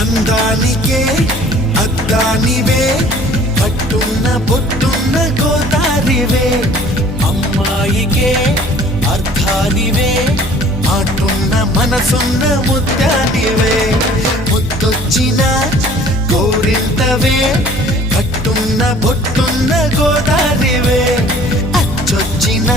అందానికే అద్దానివే పట్టున్న పొట్టున్న గోదారివే అమ్మాయికే అర్థానివే మాటున్న మనసున్న ముత్యానివే ముద్దొచ్చిన గోరింతవే పట్టున్న పొట్టున్న గోదారివే అచ్చొచ్చిన